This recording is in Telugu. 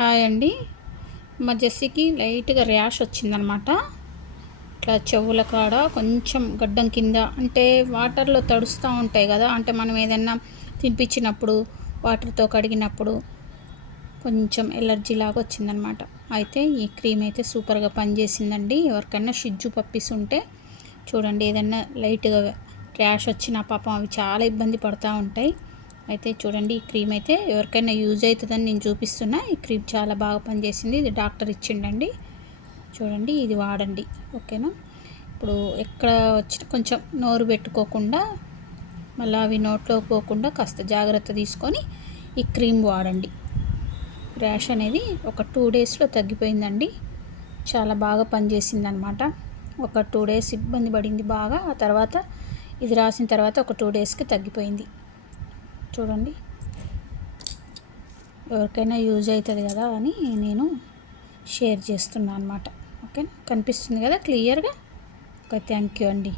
హాయ్ అండి. మా జెస్సీకి లైట్గా ర్యాష్ వచ్చిందనమాట. ఇట్లా చెవుల కాడ కొంచెం గడ్డం కింద అంటే వాటర్లో తడుస్తూ ఉంటాయి కదా అంటే మనం ఏదైనా తినిపించినప్పుడు వాటర్తో కడిగినప్పుడు కొంచెం ఎలర్జీ లాగా వచ్చిందనమాట. అయితే ఈ క్రీమ్ అయితే సూపర్గా పనిచేసిందండి. ఎవరికైనా షిజ్జు పప్పీస్ ఉంటే చూడండి ఏదైనా లైట్గా ర్యాష్ వచ్చిన పాపం అవి చాలా ఇబ్బంది పడుతూ ఉంటాయి. అయితే చూడండి ఈ క్రీమ్ అయితే ఎవరికైనా యూజ్ అవుతుందని నేను చూపిస్తున్నా. ఈ క్రీమ్ చాలా బాగా పనిచేసింది. ఇది డాక్టర్ ఇచ్చిండండి. చూడండి ఇది వాడండి. ఓకేనా? ఇప్పుడు ఎక్కడ వచ్చిన కొంచెం నోరు పెట్టుకోకుండా మళ్ళీ అవి నోట్లో పోకుండా కాస్త జాగ్రత్త తీసుకొని ఈ క్రీమ్ వాడండి. ర్యాష్ అనేది ఒక టూ డేస్లో తగ్గిపోయిందండి. చాలా బాగా పనిచేసింది అనమాట ఒక టూ డేస్ ఇబ్బంది పడింది బాగా. ఆ తర్వాత ఇది రాసిన తర్వాత ఒక టూ డేస్కి తగ్గిపోయింది. చూడండి. ఎవరికైనా యూజ్ అవుతుంది కదా అని నేను షేర్ చేస్తున్నాను అనమాట ఓకే కనిపిస్తుంది కదా క్లియర్గా? ఓకే థ్యాంక్ యూ అండి.